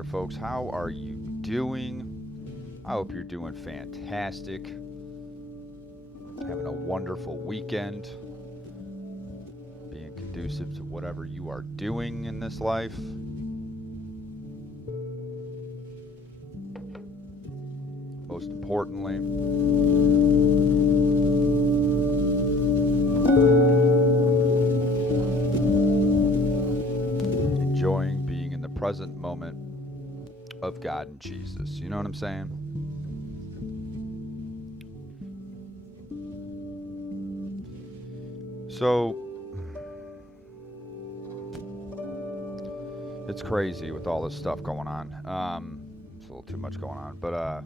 there, folks. How are you doing? I hope you're doing fantastic. Having a wonderful weekend. Being conducive to whatever you are doing in this life. Most importantly, enjoying being in the present moment of God and Jesus. You know what I'm saying? So, it's crazy with all this stuff going on. It's a little too much going on, but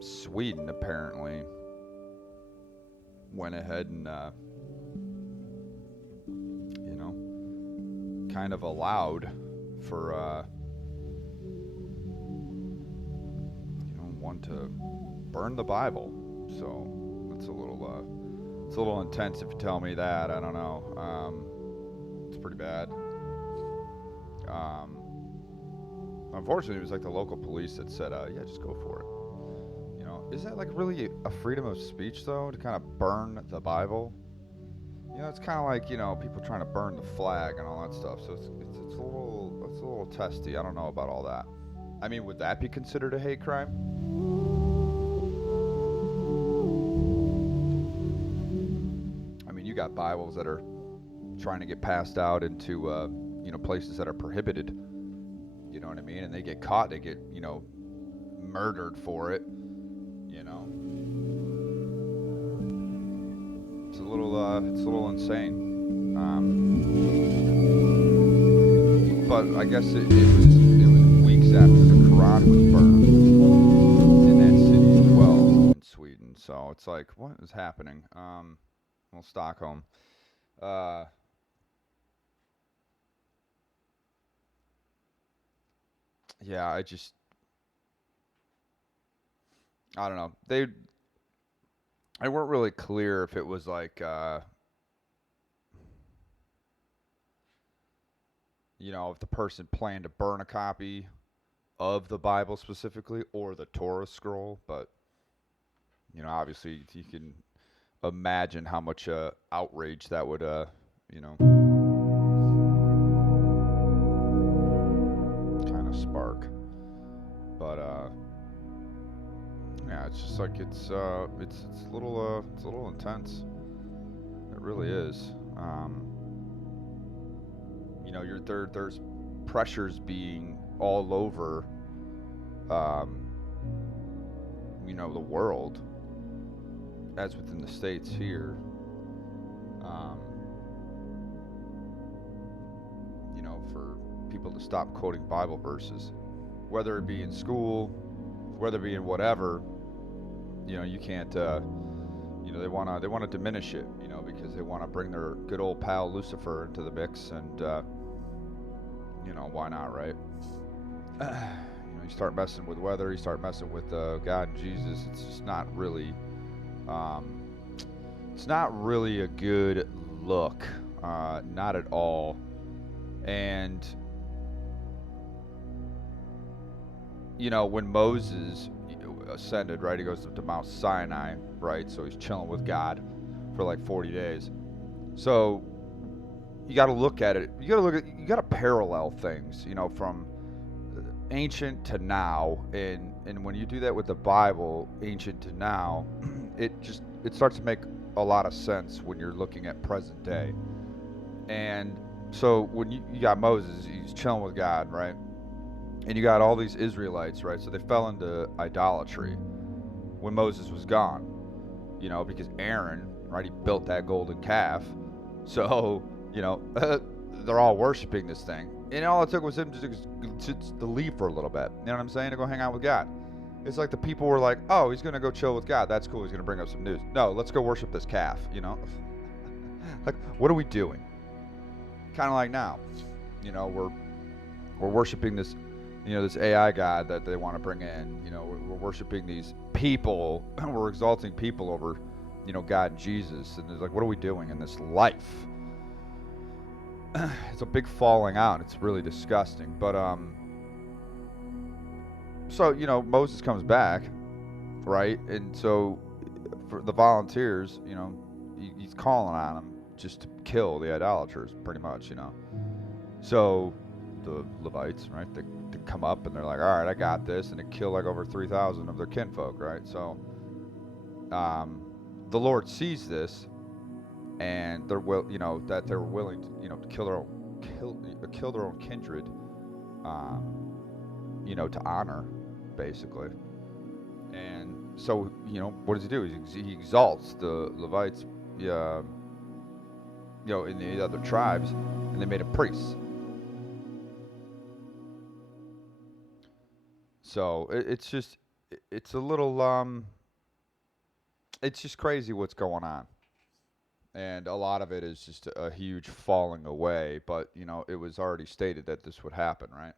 Sweden apparently went ahead and kind of allowed for one to burn the Bible. So it's a little intense if you tell me that. I don't know. It's pretty bad. Unfortunately, it was like the local police that said, yeah, just go for it. Is that like really a freedom of speech though, to kind of burn the Bible? It's kind of like, people trying to burn the flag and all that stuff. So it's a little testy. I don't know about all that. I mean, would that be considered a hate crime? I mean, you got Bibles that are trying to get passed out into places that are prohibited. You know what I mean? And they get caught. They get murdered for it. It's a little insane. But I guess it was weeks after the Quran was burned in that city as well in Sweden. So it's like, what is happening? Well, Stockholm. Yeah, I don't know. They weren't really clear if it was like, if the person planned to burn a copy of the Bible specifically or the Torah scroll. But, obviously you can imagine how much outrage that would, kind of spark. But, yeah, it's just like it's a little intense. It really is. There's pressures being all over, the world, as within the States here. For people to stop quoting Bible verses, whether it be in school, whether it be in whatever. You can't. They want to diminish it. Because they want to bring their good old pal Lucifer into the mix, and why not, right? You start messing with weather, you start messing with God and Jesus. It's just not really. It's not really a good look, not at all, and when Moses ascended, right, he goes up to Mount Sinai, right, so he's chilling with God for like 40 days. So you got to look at it. You got to parallel things, from ancient to now, and when you do that with the Bible, ancient to now, it starts to make a lot of sense when you're looking at present day. And so when you got Moses, he's chilling with God, right? And you got all these Israelites, right? So they fell into idolatry when Moses was gone, because Aaron, right, he built that golden calf. So, they're all worshiping this thing. And all it took was him to leave for a little bit. You know what I'm saying? To go hang out with God. It's like the people were like, oh, he's going to go chill with God. That's cool. He's going to bring up some news. No, let's go worship this calf, Like, what are we doing? Kind of like now. We're worshiping this this AI god that they want to bring in. We're worshiping these people. We're exalting people over, God and Jesus. And it's like, what are we doing in this life? it's a big falling out. It's really disgusting. But so Moses comes back, right? And so for the volunteers, he's calling on them just to kill the idolaters, pretty much. So the Levites, right? They come up and they're like, all right, I got this, and they kill like over 3,000 of their kinfolk, right? So the Lord sees this, and that they're willing to kill their own kindred, to honor, basically. And so what does he do? He exalts the Levites, in the other tribes, and they made him priests. So it's a little it's just crazy what's going on. And a lot of it is just a huge falling away, but it was already stated that this would happen, right?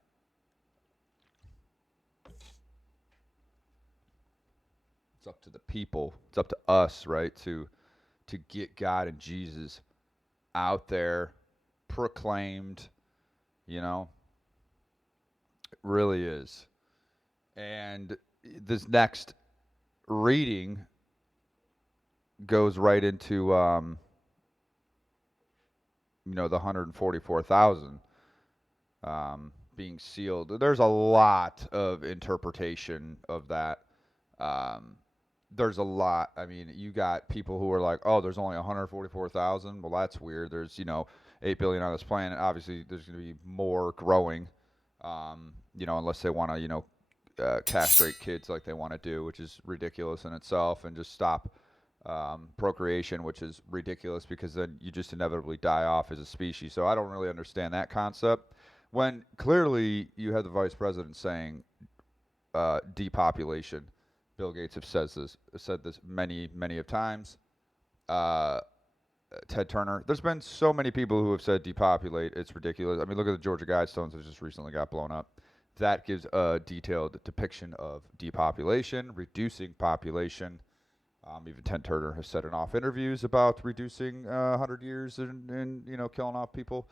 It's up to the people. It's up to us, right, to get God and Jesus out there, proclaimed. It really is. And this next reading goes right into the 144,000 being sealed. There's a lot of interpretation of that. There's a lot. I mean, you got people who are like, oh, there's only 144,000. Well, that's weird. There's 8 billion on this planet. Obviously, there's going to be more growing. Unless they want to castrate kids like they want to do, which is ridiculous in itself, and just stop procreation, which is ridiculous because then you just inevitably die off as a species. So I don't really understand that concept. When clearly you have the vice president saying depopulation. Bill Gates said this many of times. Ted Turner. There's been so many people who have said depopulate. It's ridiculous. I mean, look at the Georgia Guidestones that just recently got blown up. That gives a detailed depiction of depopulation, reducing population. Even Ted Turner has said in off interviews about reducing 100 years and killing off people.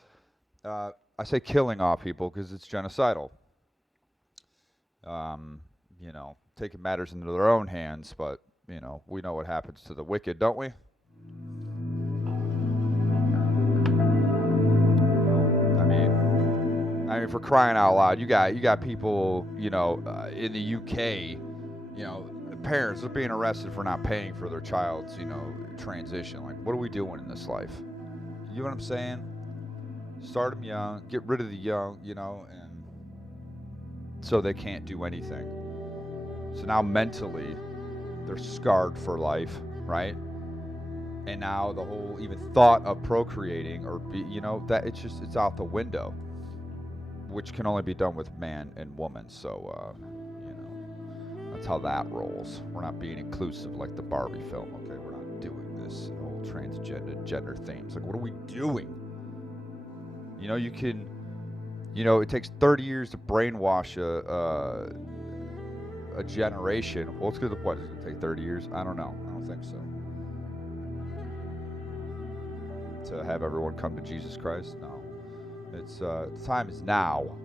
I say killing off people because it's genocidal. Taking matters into their own hands, but we know what happens to the wicked, don't we? I mean, for crying out loud, you got people, in the UK, parents are being arrested for not paying for their child's, transition. Like, what are we doing in this life? You know what I'm saying? Start them young, get rid of the young, and so they can't do anything. So now mentally, they're scarred for life, right? And now the whole even thought of procreating that it's out the window, which can only be done with man and woman. So, that's how that rolls. We're not being inclusive like the Barbie film, okay? We're not doing this whole transgender thing. It's like, what are we doing? You can, it takes 30 years to brainwash a generation. Well, it's good. What is it gonna take 30 years? I don't know. I don't think so. To have everyone come to Jesus Christ? No. It's the time is now.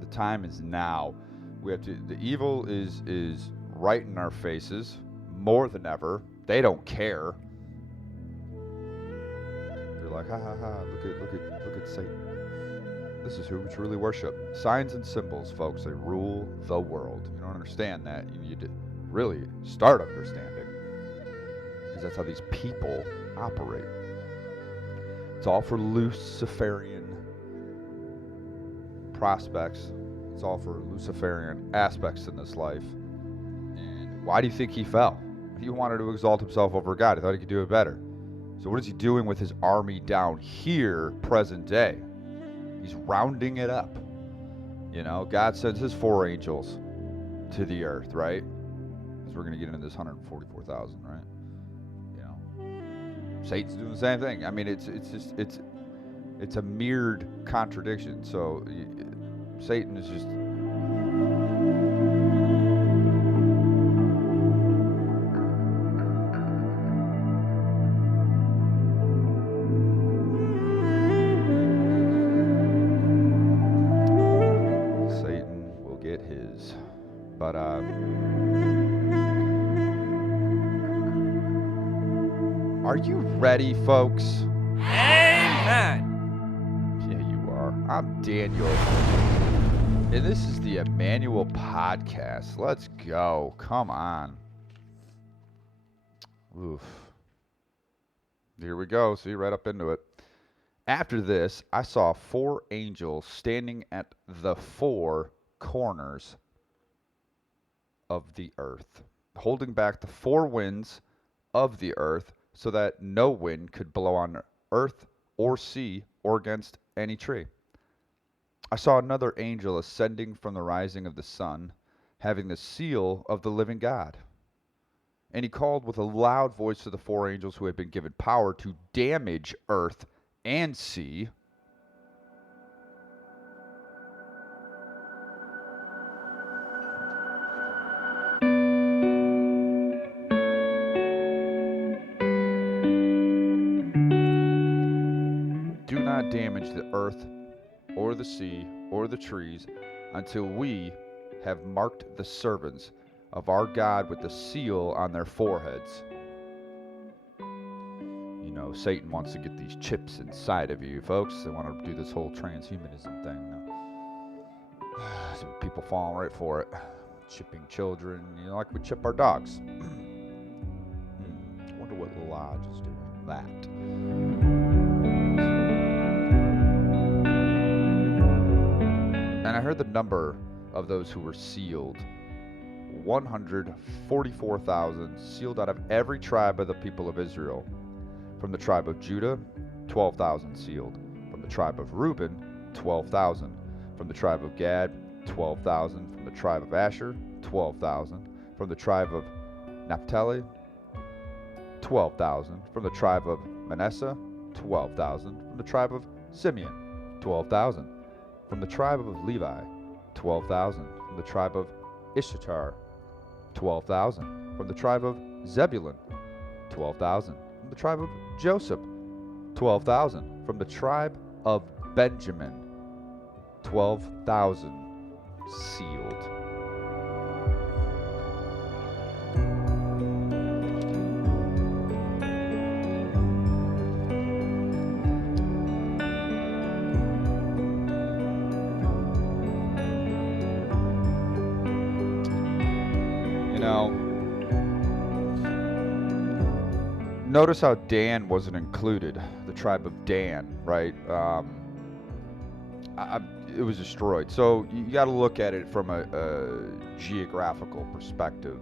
The time is now. We have to. The evil is right in our faces more than ever. They don't care. They're like, ha ha ha! Look at Satan. This is who we truly worship. Signs and symbols, folks. They rule the world. You don't understand that. You need to really start understanding, because that's how these people operate. It's all for Luciferian prospects. It's all for Luciferian aspects in this life. And why do you think he fell? He wanted to exalt himself over God. He thought he could do it better. So what is he doing with his army down here, present day? He's rounding it up. God sends his 4 angels to the earth, right? Because we're going to get into this 144,000, right? Satan's doing the same thing. I mean, it's a mirrored contradiction. So Satan is just But are you ready, folks? Amen. Yeah, you are. I'm Daniel, and this is the Emmanuel Podcast. Let's go. Come on. Oof. Here we go. See, right up into it. After this, I saw 4 angels standing at the 4 corners of the earth, holding back the 4 winds of the earth so that no wind could blow on earth or sea or against any tree. I saw another angel ascending from the rising of the sun, having the seal of the living God. And he called with a loud voice to the 4 angels who had been given power to damage earth and sea. Do not damage the earth or the sea or the trees until we have marked the servants of our God with the seal on their foreheads. You know, Satan wants to get these chips inside of you, folks. They want to do this whole transhumanism thing. So people falling right for it. Chipping children, like we chip our dogs. Wonder what Lodge is doing that. And I heard the number of those who were sealed. 144,000 sealed out of every tribe of the people of Israel. From the tribe of Judah, 12,000 sealed. From the tribe of Reuben, 12,000. From the tribe of Gad, 12,000. From the tribe of Asher, 12,000. From the tribe of Naphtali, 12,000. From the tribe of Manasseh, 12,000. From the tribe of Simeon, 12,000. From the tribe of Levi, 12,000. From the tribe of Issachar, 12,000. From the tribe of Zebulun, 12,000. From the tribe of Joseph, 12,000. From the tribe of Benjamin, 12,000 sealed. Notice how Dan wasn't included, the tribe of Dan, right? It was destroyed. So you got to look at it from a geographical perspective.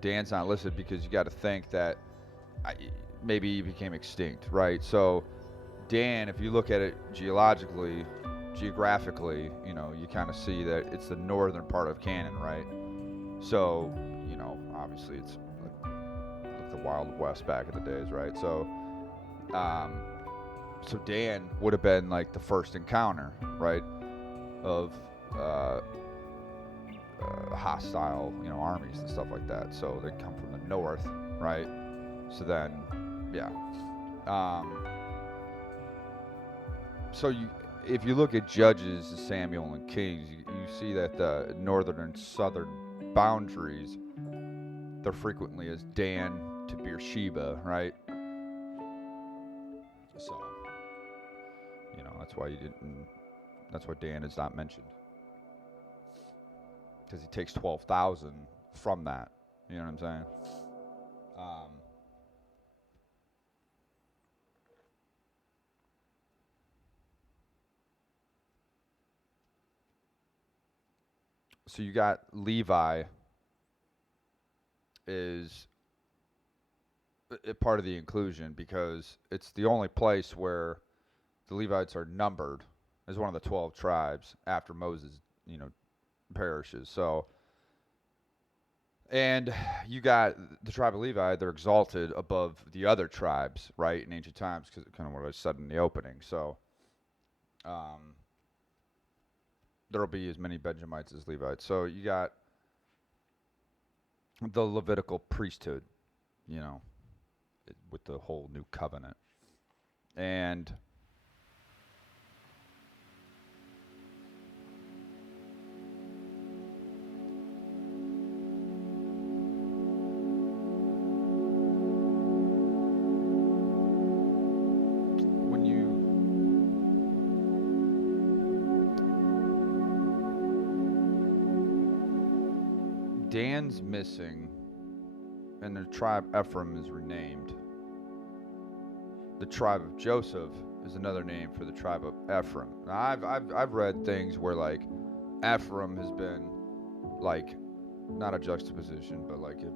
Dan's not listed because you got to think that maybe he became extinct, right? So Dan, if you look at it geographically, you kind of see that it's the northern part of Canaan, right? So, obviously it's like the Wild West back in the days, right? So, so Dan would have been like the first encounter, right, of hostile, armies and stuff like that. So they come from the north, right? So then, yeah. So if you look at Judges, Samuel, and Kings, you see that the northern and southern boundaries, they're frequently as Dan to Beersheba, right? So, that's why Dan is not mentioned. Because he takes 12,000 from that. You know what I'm saying? So you got Levi is a part of the inclusion because it's the only place where the Levites are numbered as one of the 12 tribes after Moses, perishes. So, and you got the tribe of Levi, they're exalted above the other tribes, right, in ancient times, because kind of what I said in the opening. So, there'll be as many Benjamites as Levites. So you got the Levitical priesthood, with the whole new covenant. And Dan's missing, and the tribe Ephraim is renamed. The tribe of Joseph is another name for the tribe of Ephraim. Now, I've read things where like Ephraim has been like not a juxtaposition, but like it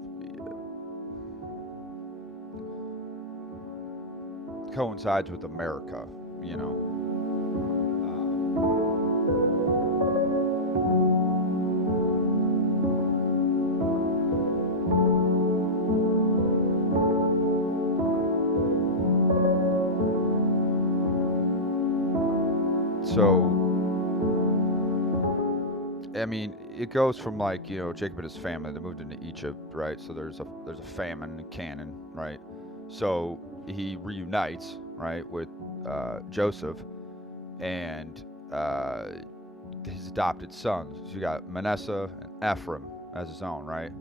coincides with America, you know. So, I mean, it goes from like, you know, Jacob and his family, they moved into Egypt, right? So there's a famine in Canaan, right? So he reunites, right, with Joseph and his adopted sons. So you got Manasseh and Ephraim as his own, right?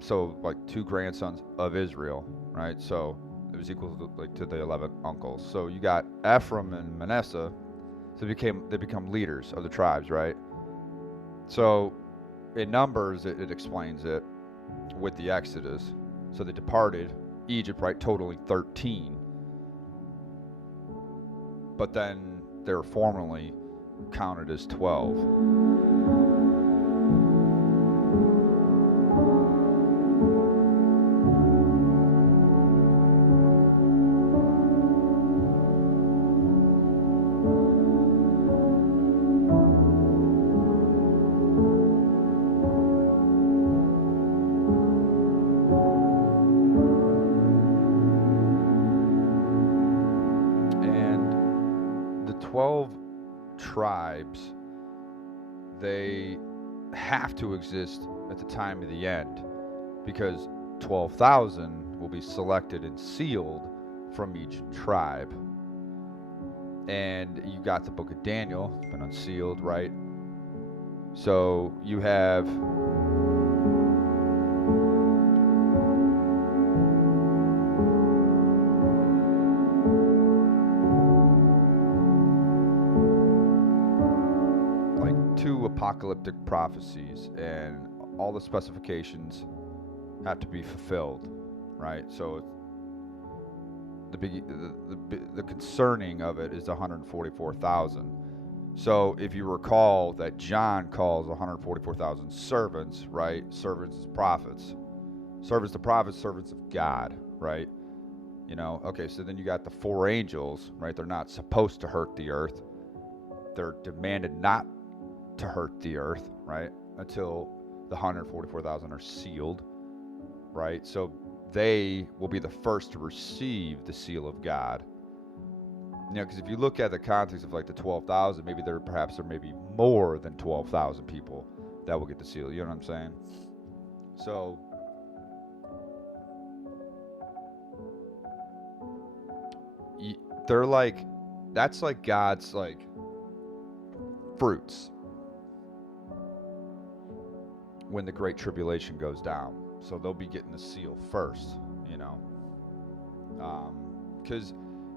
So like two grandsons of Israel, right? So it was equal to to the 11 uncles. So you got Ephraim and Manasseh. So they become leaders of the tribes, right? So in Numbers, it explains it with the Exodus. So they departed Egypt, right, totaling 13. But then they're formally counted as 12. And the 12 tribes, they have to exist at the time of the end because 12,000 will be selected and sealed from each tribe. And you got the book of Daniel, it's been unsealed, right? So you have like 2 apocalyptic prophecies, and all the specifications have to be fulfilled, right? So the concerning of it is 144,000. So if you recall that John calls 144,000 servants, right? Servants as prophets. Servants to prophets, servants of God, right? You know, okay, so then you got the 4 angels, right? They're not supposed to hurt the earth. They're demanded not to hurt the earth, right? Until the 144,000 are sealed, right? So they will be the first to receive the seal of God. You know, because if you look at the context of like the 12,000, maybe there may be more than 12,000 people that will get the seal. You know what I'm saying? So they're like, that's like God's like fruits when the Great Tribulation goes down. So they'll be getting the seal first, you know. Because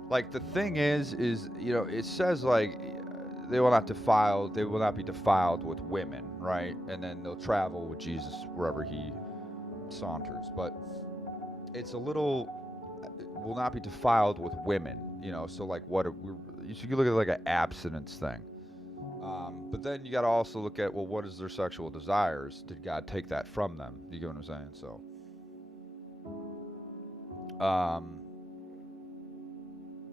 like the thing is, you know, it says like they will not be defiled with women, right? And then they'll travel with Jesus wherever he saunters. But it's a little, will not be defiled with women, you know. So like you should look at like an abstinence thing. But then you got to also look at, well, what is their sexual desires? Did God take that from them? You get what I'm saying? So,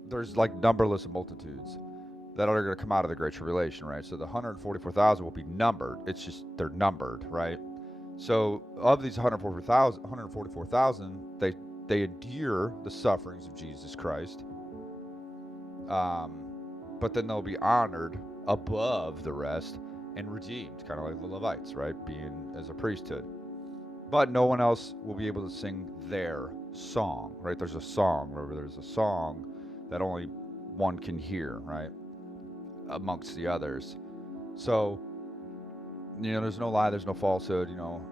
there's like numberless multitudes that are going to come out of the Great Tribulation, right? So the 144,000 will be numbered. It's just they're numbered, right? So of these 144,000, they endure the sufferings of Jesus Christ. But then they'll be honored above the rest and redeemed, kind of like the Levites, right? Being as a priesthood. But no one else will be able to sing their song, right? There's a song, remember, there's a song that only one can hear, right? Amongst the others. So, you know, there's no lie, there's no falsehood, you know,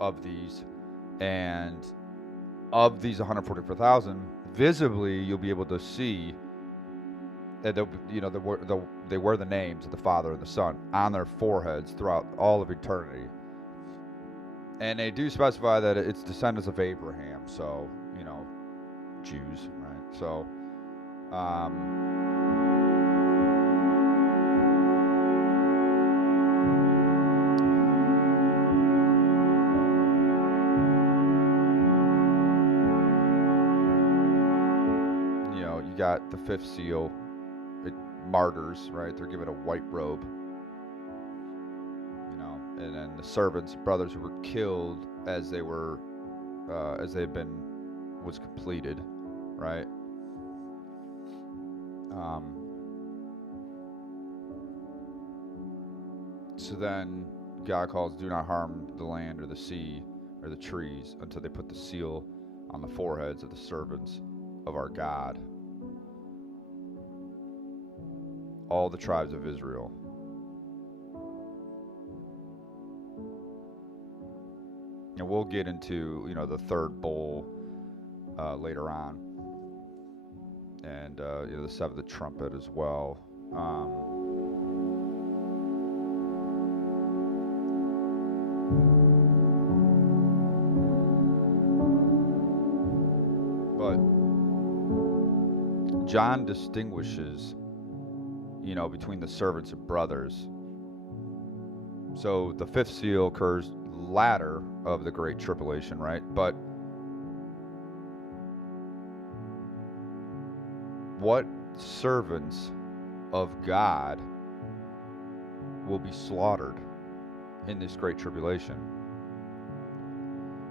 of these. And of these 144,000, visibly you'll be able to see that they wear the names of the Father and the Son on their foreheads throughout all of eternity. And they do specify that it's descendants of Abraham, so, you know, Jews, right? So, um, you know, you got the fifth seal, it, martyrs, right? They're given a white robe, you know, and then the servants, brothers who were killed as they were, as they had been, was completed, right? Um, so then God calls, do not harm the land or the sea or the trees until they put the seal on the foreheads of the servants of our God, all the tribes of Israel. And we'll get into, you know, the third bowl later on, and you know, the seventh trumpet as well. But John distinguishes, you know, between the servants and brothers. So the fifth seal occurs latter of the Great Tribulation, right? But what servants of God will be slaughtered in this Great Tribulation?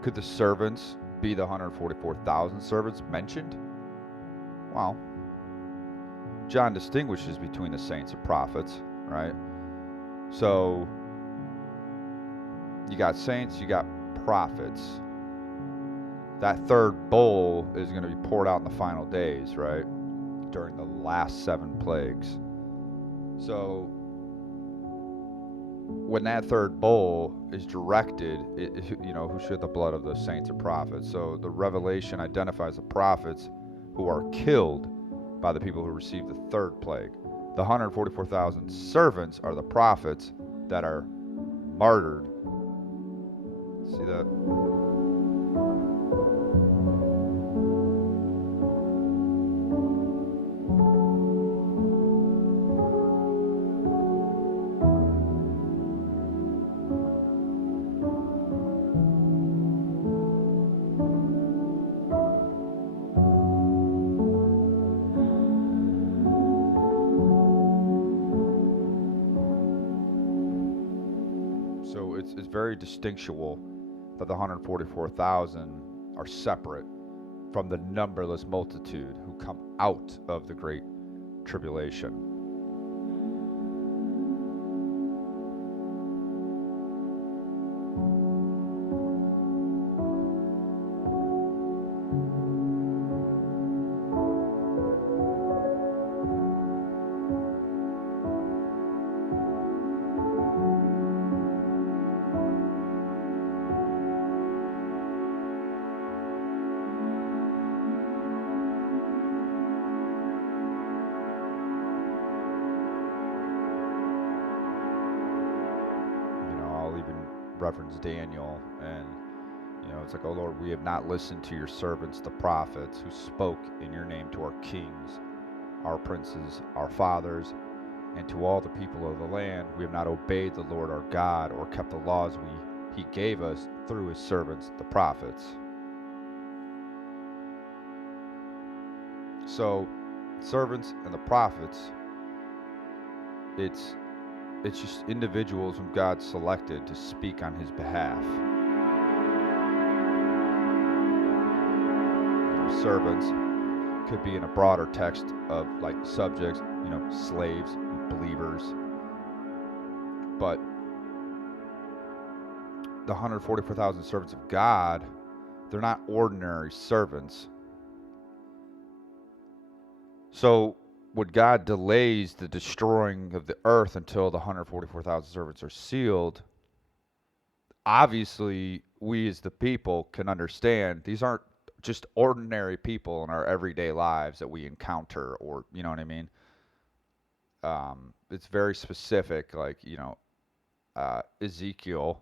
Could the servants be the 144,000 servants mentioned? Well, John distinguishes between the saints and prophets, right? So you got saints, you got prophets. That third bowl is going to be poured out in the final days, right? During the last 7 plagues. So when that third bowl is directed, you know, who shed the blood of the saints and prophets. So the revelation identifies the prophets who are killed by the people who receive the third plague. The 144,000 servants are the prophets that are martyred. See that? So it's very distinctual that the 144,000 are separate from the numberless multitude who come out of the Great Tribulation. Reference Daniel, and you know, it's like, oh Lord, we have not listened to your servants the prophets who spoke in your name to our kings, our princes, our fathers, and to all the people of the land. We have not obeyed the Lord our God or kept the laws he gave us through his servants the prophets. So servants and the prophets, it's just individuals whom God selected to speak on his behalf. You know, servants could be in a broader text of like subjects, you know, slaves, believers. But the 144,000 servants of God, they're not ordinary servants. So when God delays the destroying of the earth until the 144,000 servants are sealed, obviously we as the people can understand these aren't just ordinary people in our everyday lives that we encounter, or you know what I mean. It's very specific, like, you know, Ezekiel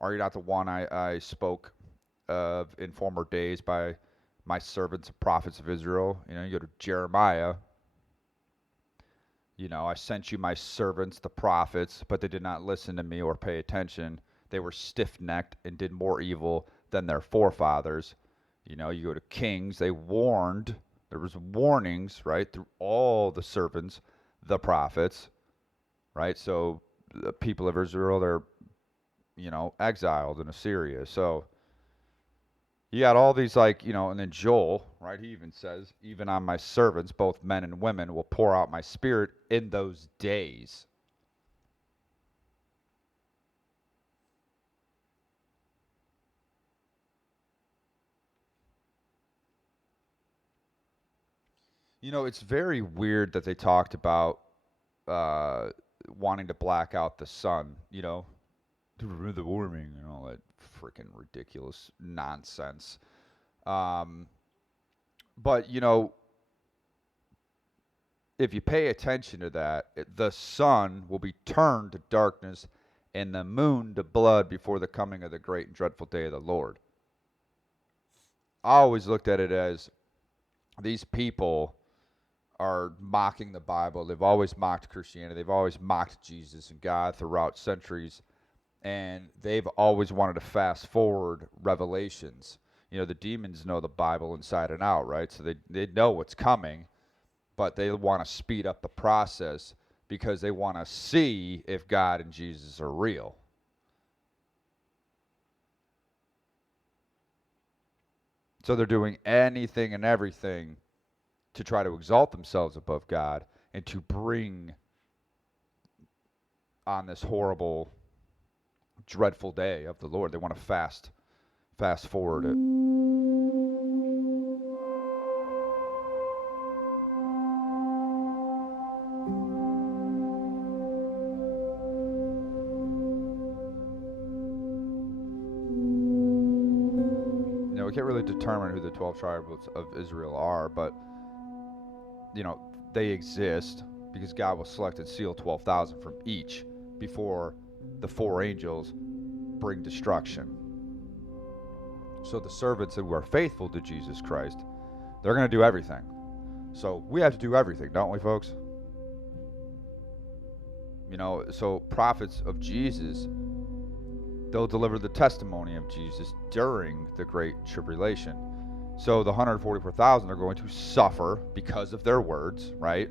Are you not the one I spoke of in former days by my servants, the prophets of Israel? You go to Jeremiah. I sent you my servants, the prophets, but they did not listen to me or pay attention. They were stiff-necked and did more evil than their forefathers. You go to Kings, they warned. There was warnings, right, through all the servants, the prophets, right? So the people of Israel, they're, exiled in Assyria. So you got all these, and then Joel, right? He even says, even on my servants, both men and women, will pour out my spirit in those days. It's very weird that they talked about uh, wanting to black out the sun, to prevent the warming and all that freaking ridiculous nonsense. Um, but, if you pay attention to that, the sun will be turned to darkness and the moon to blood before the coming of the great and dreadful day of the Lord. I always looked at it as these people are mocking the Bible. They've always mocked Christianity. They've always mocked Jesus and God throughout centuries. And they've always wanted to fast forward revelations. The demons know the Bible inside and out, right? So they know what's coming, but they want to speed up the process because they want to see if God and Jesus are real. So they're doing anything and everything to try to exalt themselves above God and to bring on this horrible, dreadful day of the Lord. They want to fast forward it. We can't really determine who the 12 tribes of Israel are, but they exist because God will select and seal 12,000 from each before the 4 angels bring destruction. So the servants who are faithful to Jesus Christ, they're going to do everything. So we have to do everything, don't we, folks? So prophets of Jesus, they'll deliver the testimony of Jesus during the Great Tribulation. So the 144,000 are going to suffer because of their words, right?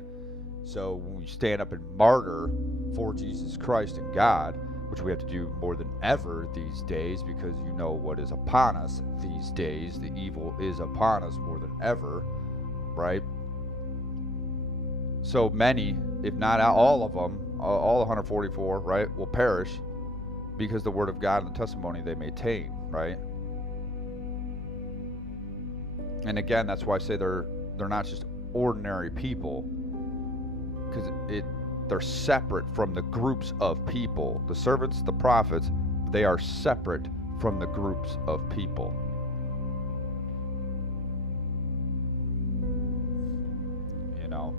So when we stand up and martyr for Jesus Christ and God, which we have to do more than ever these days because you know what is upon us these days. The evil is upon us more than ever, right? So many, if not all of them, all 144, right, will perish because the word of God and the testimony they maintain, right? And again, that's why I say they're not just ordinary people, because they're separate from the groups of people. The servants, the prophets, they are separate from the groups of people.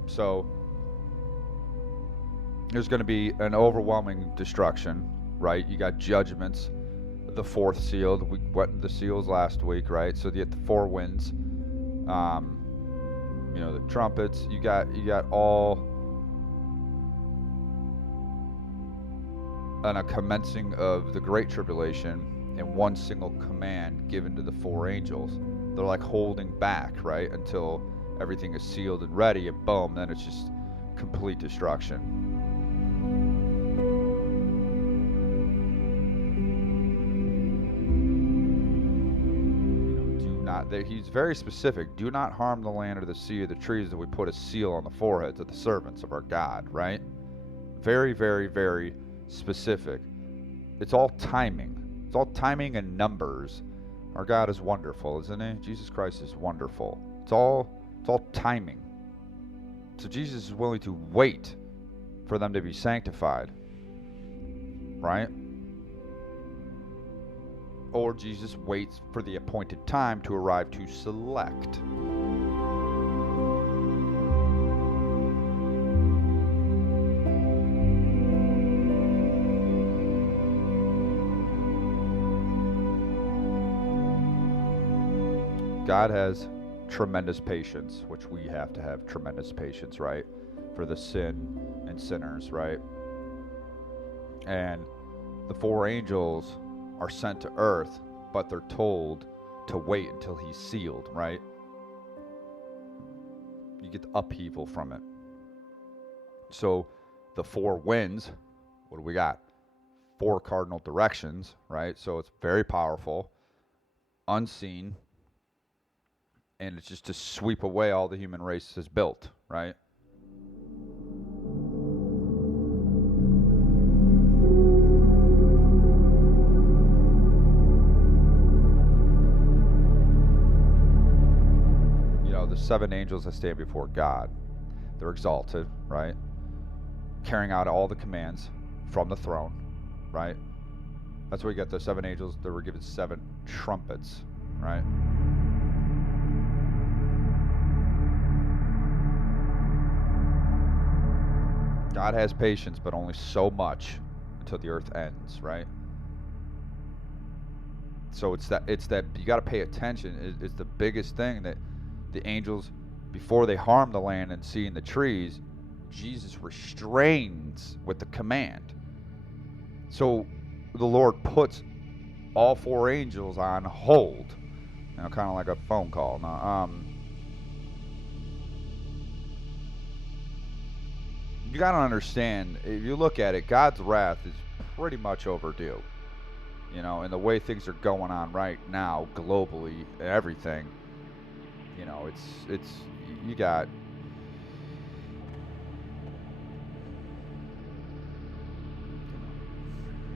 So there's going to be an overwhelming destruction, right? You got judgments, the 4th seal. We went into the seals last week, right? So you get the 4 winds, the trumpets. You got all on a commencing of the Great Tribulation and one single command given to the 4 angels. They're like holding back, right, until everything is sealed and ready, and boom, then it's just complete destruction. He's very specific. Do not harm the land or the sea or the trees, that we put a seal on the foreheads of the servants of our God, right? Very, very, very specific. It's all timing. It's all timing and numbers. Our God is wonderful, isn't he? Jesus Christ is wonderful. It's all timing. So Jesus is willing to wait for them to be sanctified, right? Or Jesus waits for the appointed time to arrive to select. God has tremendous patience, which we have to have tremendous patience, right? For the sin and sinners, right? And the four angels are sent to earth, but they're told to wait until he's sealed, right? You get the upheaval from it. So the four winds, what do we got? Four cardinal directions, right? So it's very powerful, unseen, and it's just to sweep away all the human race has built, right? You know, the seven angels that stand before God, they're exalted, right? Carrying out all the commands from the throne, right? That's where we get the seven angels that were given seven trumpets, right? God has patience, but only so much until the earth ends, right? So it's that you got to pay attention. It's the biggest thing that the angels, before they harm the land and sea and the trees, Jesus restrains with the command. So the Lord puts all four angels on hold, you know, kind of like a phone call. Now, you got to understand, if you look at it, God's wrath is pretty much overdue. You know, and the way things are going on right now, globally, everything. You know, it's you got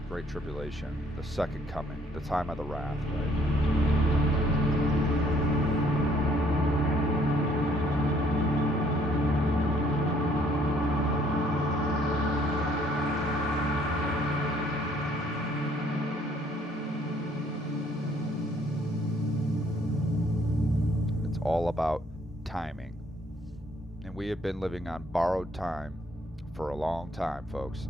great tribulation, the second coming, the time of the wrath, right? It's all about timing. And we have been living on borrowed time for a long time, folks.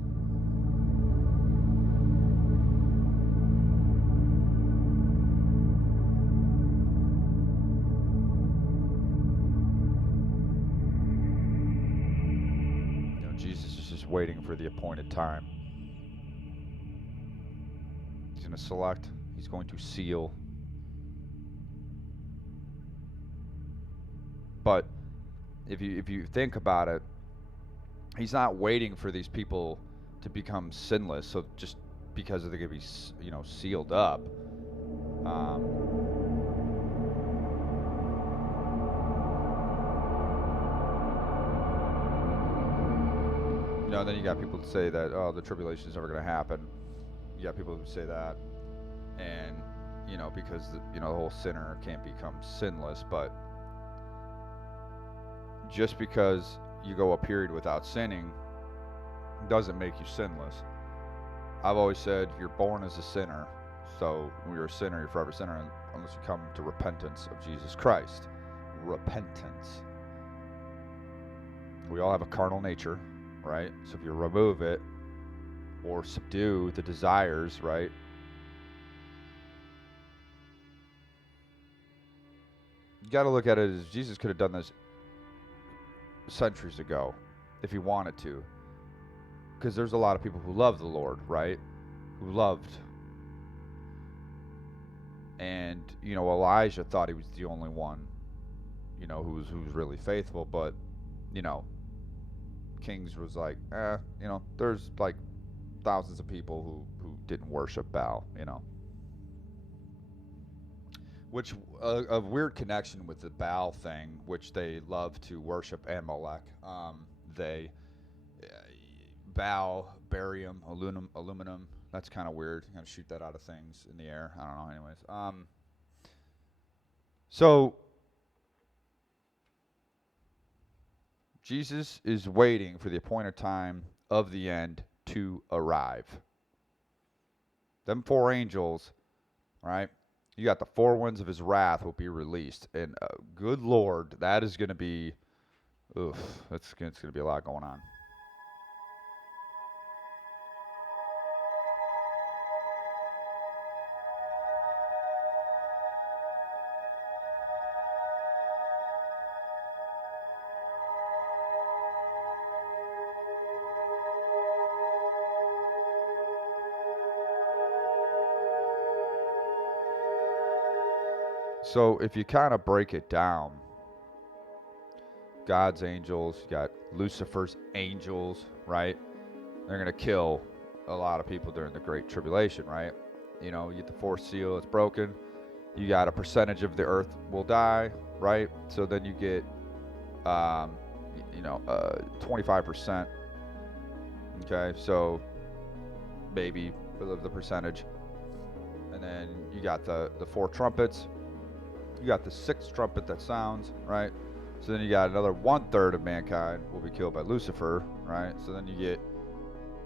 You know, Jesus is just waiting for the appointed time. He's going to select, he's going to seal. But if you think about it, he's not waiting for these people to become sinless. So just because they're going to be, you know, sealed up, you know, then you got people that say that, oh, the tribulation is never going to happen. You got people who say that, and you know, because you know, the whole sinner can't become sinless. But just because you go a period without sinning doesn't make you sinless. I've always said you're born as a sinner, so when you're a sinner, you're forever a sinner unless you come to repentance of Jesus Christ. Repentance. We all have a carnal nature, right? So if you remove it or subdue the desires, right? You got to look at it as Jesus could have done this centuries ago if he wanted to. Because there's a lot of people who love the Lord, right? Who loved. And, you know, Elijah thought he was the only one, you know, who was really faithful. But, you know, Kings was like, you know, there's like thousands of people who didn't worship Baal, you know. Which, a weird connection with the Baal thing, which they love to worship Amalek. They, Baal, barium, aluminum. That's kind of weird. You gotta shoot that out of things in the air. I don't know. Anyways, so Jesus is waiting for the appointed time of the end to arrive. Them four angels, right? You got the four winds of his wrath will be released, and good Lord, that is going to be, oof, it's going to be a lot going on. So if you kind of break it down, God's angels, you got Lucifer's angels, right? They're going to kill a lot of people during the Great Tribulation, right? You know, you get the fourth seal, it's broken. You got a percentage of the earth will die, right? So then you get, 25%. Okay, so maybe the percentage. And then you got the four trumpets. You got the sixth trumpet that sounds, right? So then you got another 1/3 of mankind will be killed by Lucifer, right? So then you get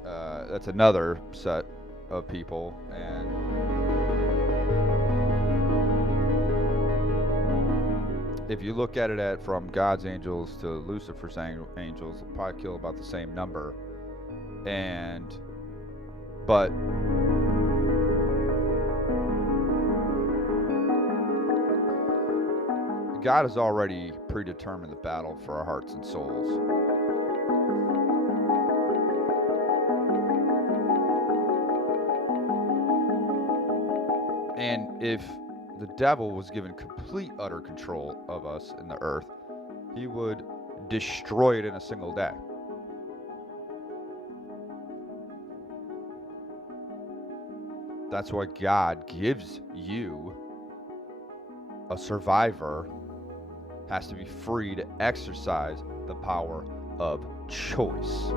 that's another set of people, and if you look at it from God's angels to Lucifer's angels, they'll probably kill about the same number, but God has already predetermined the battle for our hearts and souls. And if the devil was given complete, utter control of us in the earth, he would destroy it in a single day. That's why God gives you a survivor, has to be free to exercise the power of choice.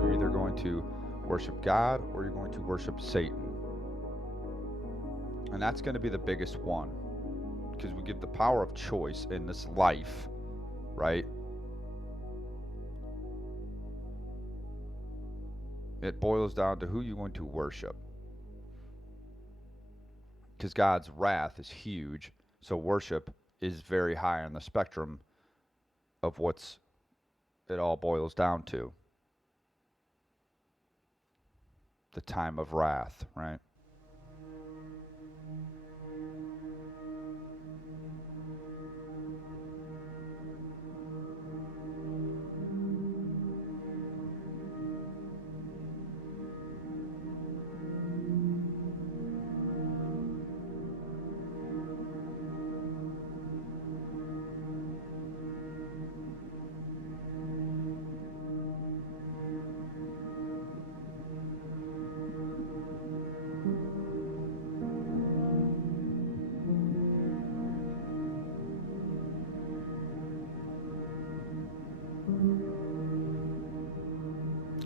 You're either going to worship God or you're going to worship Satan. And that's going to be the biggest one, because we give the power of choice in this life, right? It boils down to who you're going to worship. Because God's wrath is huge, so worship is very high on the spectrum of what's it all boils down to. The time of wrath, right?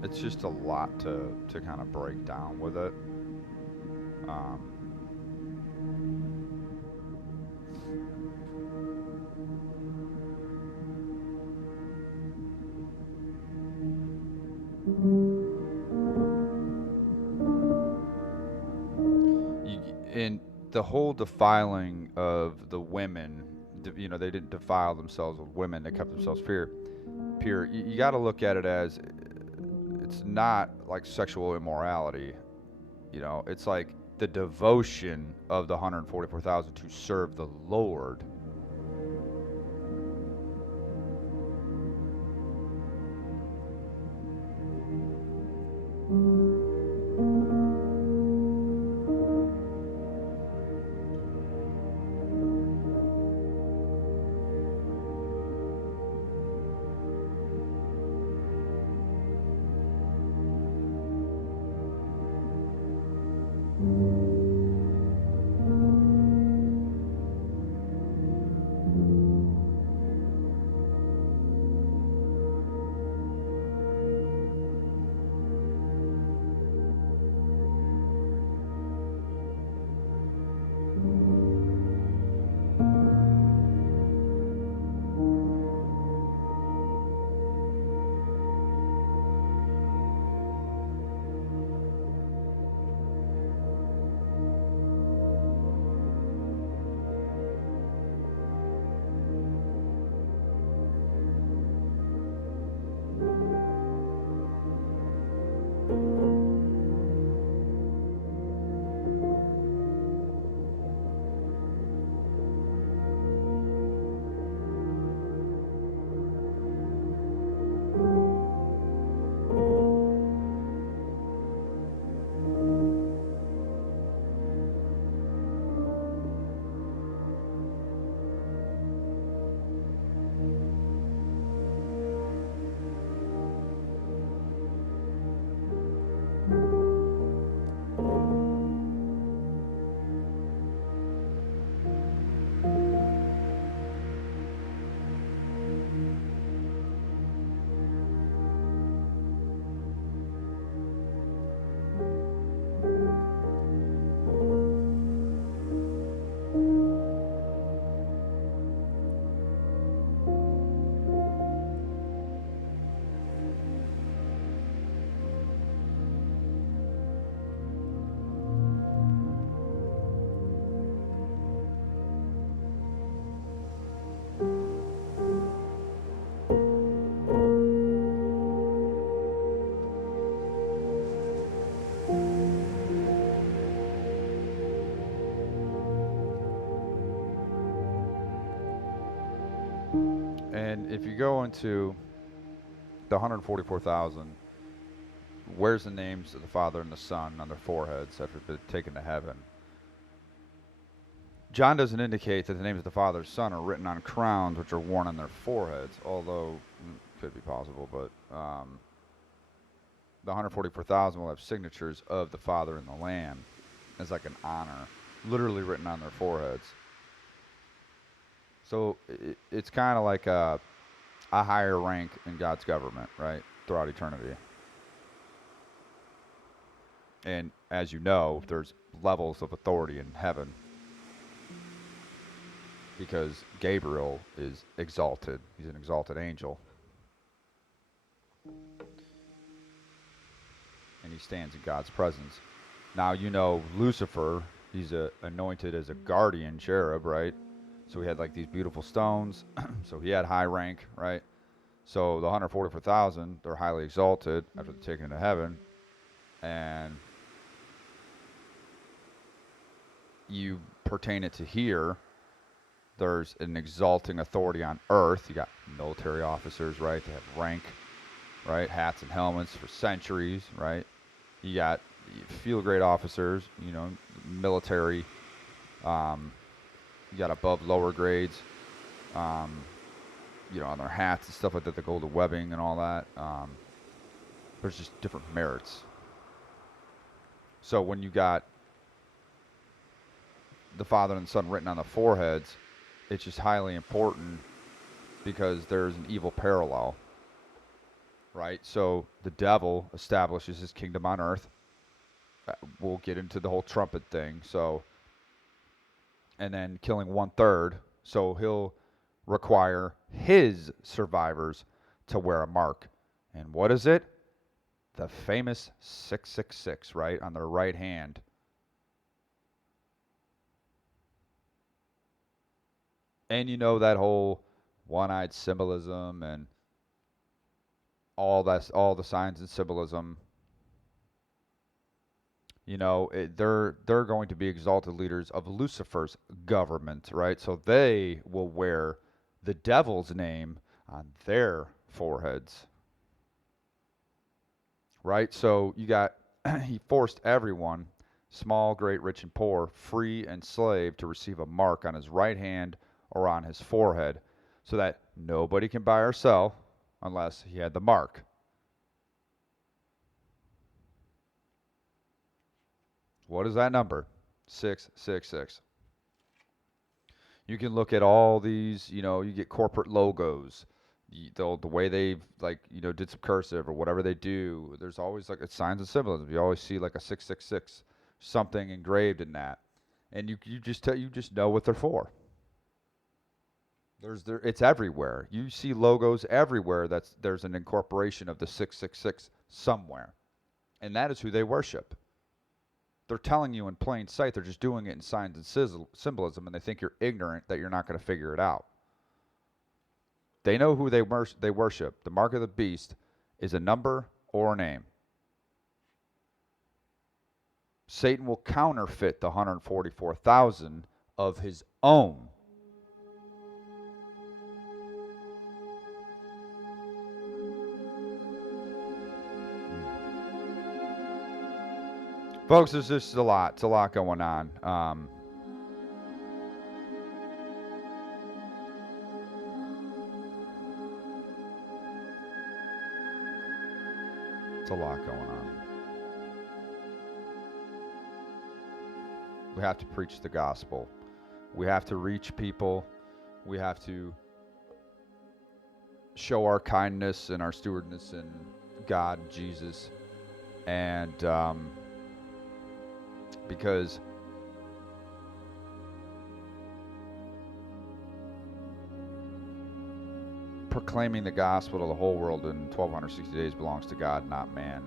It's just a lot to kind of break down with it. And the whole defiling of the women, they didn't defile themselves with women, they kept themselves pure. You got to look at it as it's not like sexual immorality. It's like the devotion of the 144,000 to serve the Lord. And if you go into the 144,000, where's the names of the Father and the Son on their foreheads after they've been taken to heaven? John doesn't indicate that the names of the Father and Son are written on crowns which are worn on their foreheads, although could be possible, but the 144,000 will have signatures of the Father and the Lamb as like an honor, literally written on their foreheads. So it's kind of like a higher rank in God's government, right, throughout eternity. And as you know, there's levels of authority in heaven because Gabriel is exalted. He's an exalted angel. And he stands in God's presence. Now, you know, Lucifer, he's anointed as a guardian cherub, right? So he had like these beautiful stones. So he had high rank, right? So the 144,000, they're highly exalted after they're taken into heaven. And you pertain it to here, there's an exalting authority on earth. You got military officers, right? They have rank, right? Hats and helmets for centuries, right? You got field grade officers, you know, military. You got above lower grades, you know, on their hats and stuff like that, the golden webbing and all that. There's just different merits. So when you got the Father and the Son written on the foreheads, it's just highly important because there's an evil parallel, right? So the devil establishes his kingdom on earth. We'll get into the whole trumpet thing. So, and then killing 1/3. So he'll require his survivors to wear a mark. And what is it? The famous 666, right? On their right hand. And you know that whole one-eyed symbolism and all the signs and symbolism. You know, they're going to be exalted leaders of Lucifer's government, right? So they will wear the devil's name on their foreheads, right? So you got he forced everyone, small, great, rich, and poor, free and slave, to receive a mark on his right hand or on his forehead, so that nobody can buy or sell unless he had the mark. What is that number? 666. You can look at all these, you know, you get corporate logos. The way they've, like, you know, did some cursive or whatever they do, there's always like a signs and symbolism. You always see like a 666, something engraved in that. And you just know what they're for. It's everywhere. You see logos everywhere there's an incorporation of the 666 somewhere. And that is who they worship. They're telling you in plain sight. They're just doing it in signs and symbolism, and they think you're ignorant that you're not going to figure it out. They know who they worship. The mark of the beast is a number or a name. Satan will counterfeit the 144,000 of his own. Folks, there's just a lot. It's a lot going on. It's a lot going on. We have to preach the gospel. We have to reach people. We have to show our kindness and our stewardness in God and Jesus. And because proclaiming the gospel to the whole world in 1260 days belongs to God, not man,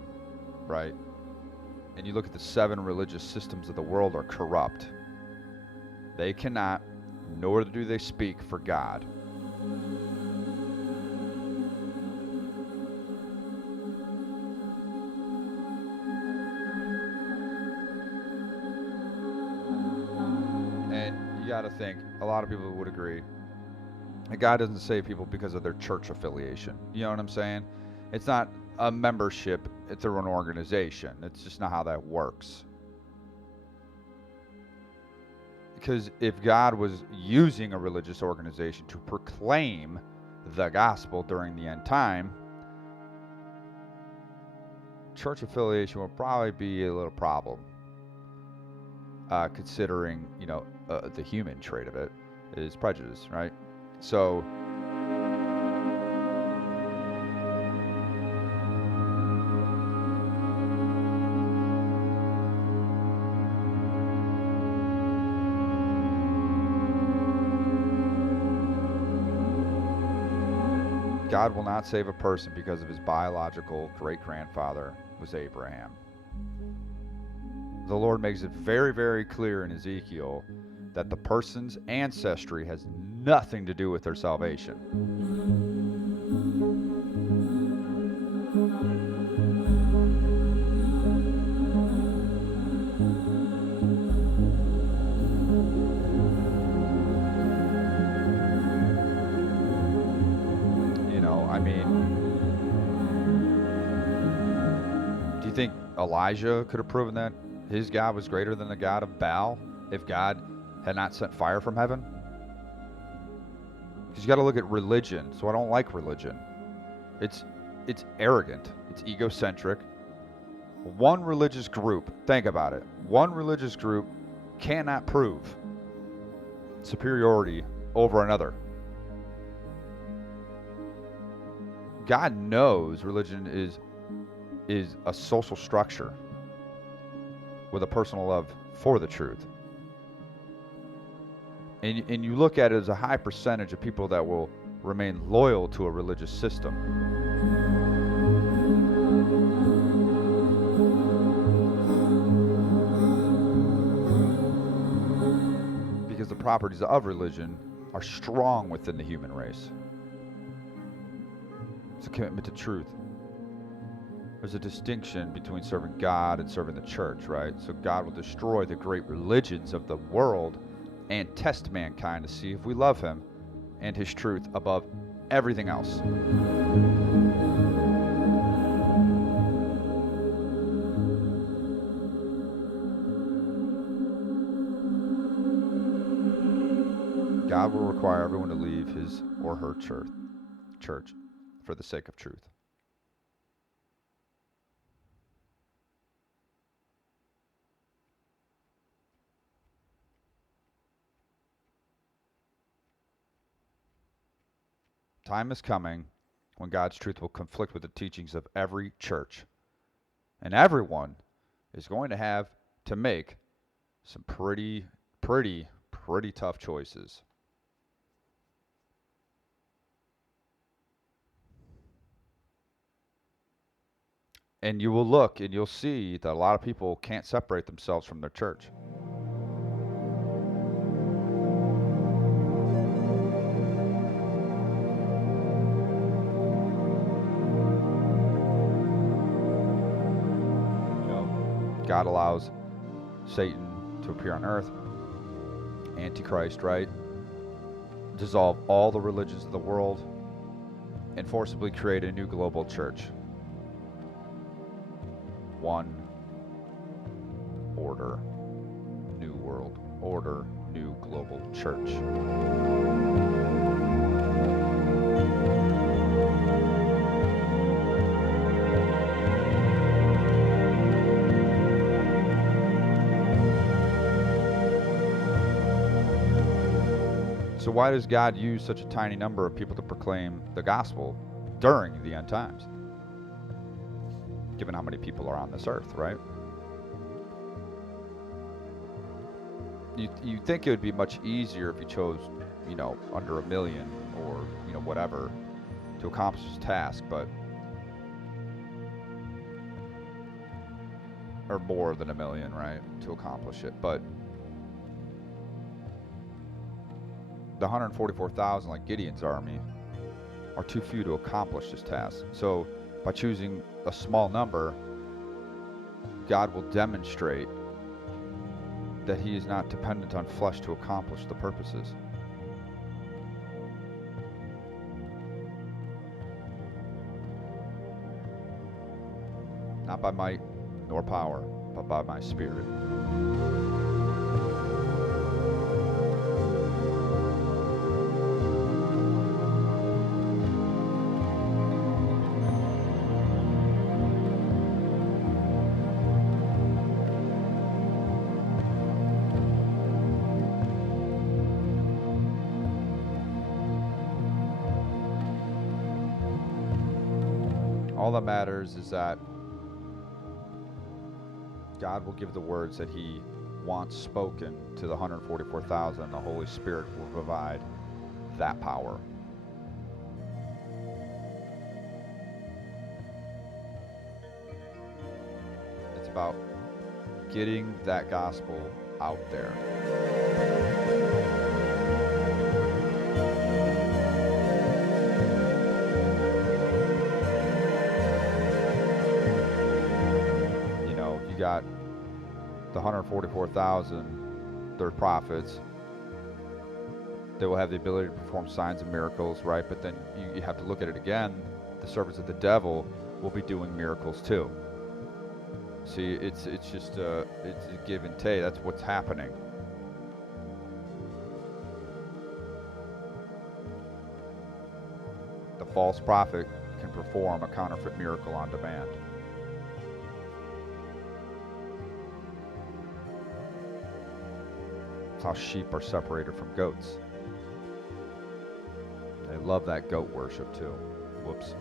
right? And you look at the 7 religious systems of the world are corrupt. They cannot, nor do they speak for God. And you got to think, a lot of people would agree, And God doesn't save people because of their church affiliation. You know what I'm saying? It's not a membership through an organization. It's just not how that works. Because if God was using a religious organization to proclaim the gospel during the end time, church affiliation would probably be a little problem, considering, the human trait of it is prejudice, right? So God will not save a person because of his biological great-grandfather was Abraham. The Lord makes it very, very clear in Ezekiel that the person's ancestry has nothing to do with their salvation. Do you think Elijah could have proven that his God was greater than the God of Baal if God had not sent fire from heaven? Because you got to look at religion. So I don't like religion. It's arrogant. It's egocentric. One religious group, think about it. One religious group cannot prove superiority over another. God knows religion is a social structure with a personal love for the truth. And you look at it as a high percentage of people that will remain loyal to a religious system. Because the properties of religion are strong within the human race. It's a commitment to truth. There's a distinction between serving God and serving the church, right? So God will destroy the great religions of the world and test mankind to see if we love him and his truth above everything else. God will require everyone to leave his or her church for the sake of truth. Time is coming when God's truth will conflict with the teachings of every church. And everyone is going to have to make some pretty tough choices. And you will look and you'll see that a lot of people can't separate themselves from their church. God allows Satan to appear on earth, Antichrist, right? Dissolve all the religions of the world and forcibly create a new global church. One order, new world order, new global church. So why does God use such a tiny number of people to proclaim the gospel during the end times? Given how many people are on this earth, right? You think it would be much easier if you chose, under 1 million or, whatever to accomplish this task, but or more than 1 million, right, to accomplish it. But the 144,000, like Gideon's army, are too few to accomplish this task. So by choosing a small number, God will demonstrate that he is not dependent on flesh to accomplish the purposes. not by might nor power, but by my Spirit. All that matters is that God will give the words that He wants spoken to the 144,000, and the Holy Spirit will provide that power. It's about getting that gospel out there. You got the 144,000, they're prophets. They will have the ability to perform signs and miracles, right? But then you have to look at it again. The servants of the devil will be doing miracles too. See, it's just it's a give and take. That's what's happening. The false prophet can perform a counterfeit miracle on demand. That's how sheep are separated from goats. They love that goat worship too. Whoops.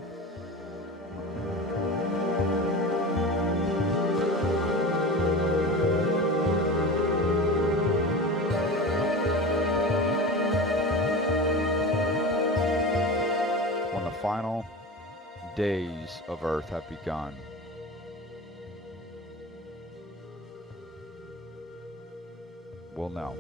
When the final days of earth have begun, we'll know.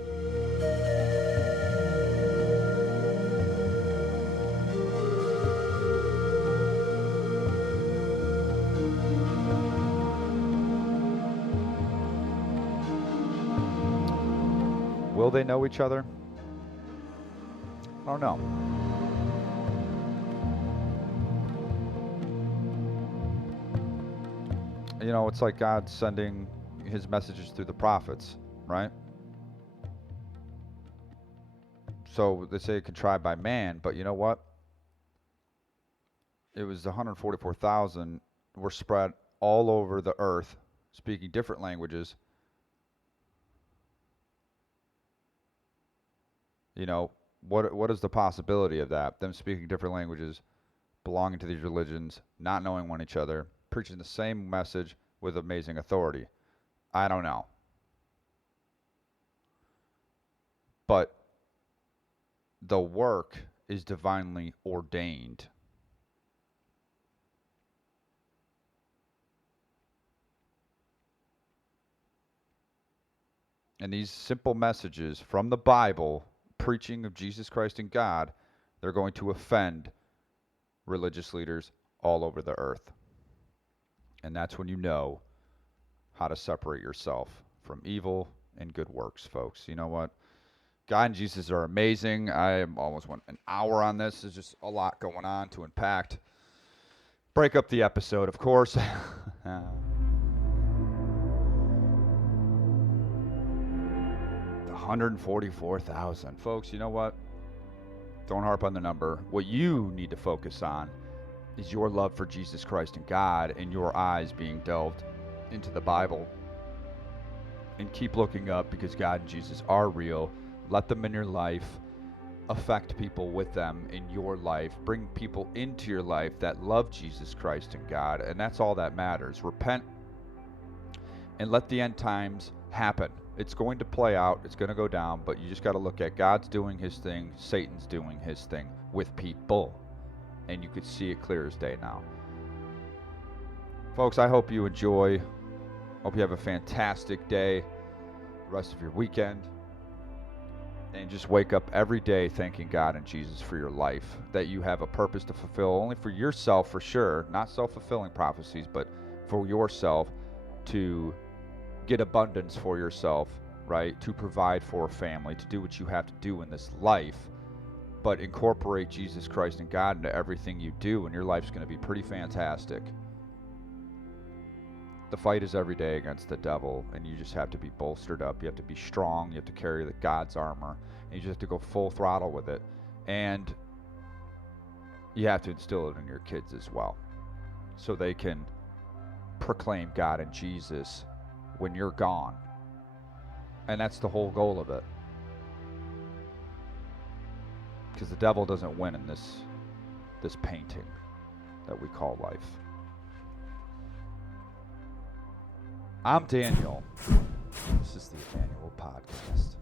Will they know each other? I don't know. You know, it's like God sending His messages through the prophets, right? So they say contrived by man, but you know what? It was the 144,000 were spread all over the earth, speaking different languages. You know, what is the possibility of that? Them speaking different languages, belonging to these religions, not knowing one each other, preaching the same message with amazing authority. I don't know. But the work is divinely ordained. And these simple messages from the Bible, preaching of Jesus Christ and God, they're going to offend religious leaders all over the earth. And that's when you know how to separate yourself from evil and good works, folks. You know what? God and Jesus are amazing. I almost went an hour on this. There's just a lot going on to unpack. Break up the episode, of course. 144,000. Folks, you know what? Don't harp on the number. What you need to focus on is your love for Jesus Christ and God, and your eyes being delved into the Bible. And keep looking up, because God and Jesus are real. Let them in your life. Affect people with them in your life. Bring people into your life that love Jesus Christ and God, and that's all that matters. Repent and let the end times happen. It's going to play out. It's going to go down, but you just got to look at God's doing His thing, Satan's doing his thing with people, and you could see it clear as day now. Folks, I hope you enjoy. Hope you have a fantastic day, the rest of your weekend, and just wake up every day thanking God and Jesus for your life, that you have a purpose to fulfill, only for yourself for sure, not self-fulfilling prophecies, but for yourself, to get abundance for yourself, right? To provide for a family, to do what you have to do in this life, but incorporate Jesus Christ and God into everything you do, and your life's going to be pretty fantastic. The fight is every day against the devil, and you just have to be bolstered up. You have to be strong. You have to carry the God's armor, and you just have to go full throttle with it. And you have to instill it in your kids as well, so they can proclaim God and Jesus when you're gone. And that's the whole goal of it. Because the devil doesn't win in this painting that we call life. I'm Daniel. This is the Emmanuel Podcast.